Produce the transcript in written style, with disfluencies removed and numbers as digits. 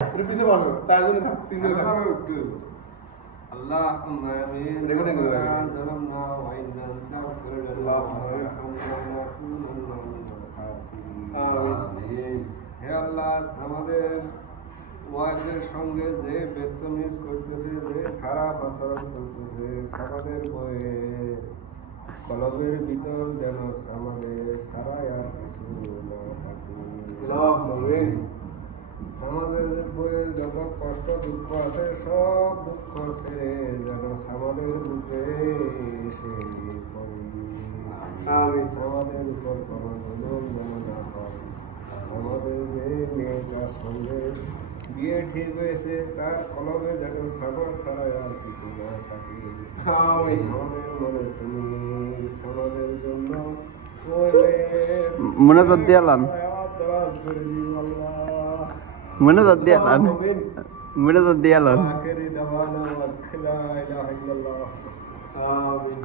পিছে বসো, চারজনে থাক, তিনজনে থাক। اللهم آمين Recording ربنا করা ظلمنا وإن لم تغفر لنا اللهم آمين وترحمنا لنكونن من الخاسرين آمين হে আল্লাহ আমাদের ওয়াজের সঙ্গে যে বেদতমিজ করতেছে যে খারাপ আচরণ করতেছে আমাদের বয়ে কলবের ভিতর যেন আমাদের সারায় আর কিছু না থাকে اللهم آمين সমাজের বইয়ের যত কষ্ট দুঃখ আছে সব দুঃখ ছেড়ে যেন সমাজের বুকে এসে পড়ি সমাজের উপর কোনো জুলুম যেন না হয় সমাজের যে মেয়েটার সঙ্গে বিয়ে ঠিক হয়েছে তার কলবে যেন সমাজ ছাড়াই আর কিছু না থাকে সমাজের মনে তুমি সমাজের জন্য মোনাজাত দিয়ে আলান দরাজ করে দিও আল্লাহ মোনাজাত দিয়ে আলান মোনাজাত দিয়ে আলান آخر دعوانا لا إله إلا الله آمين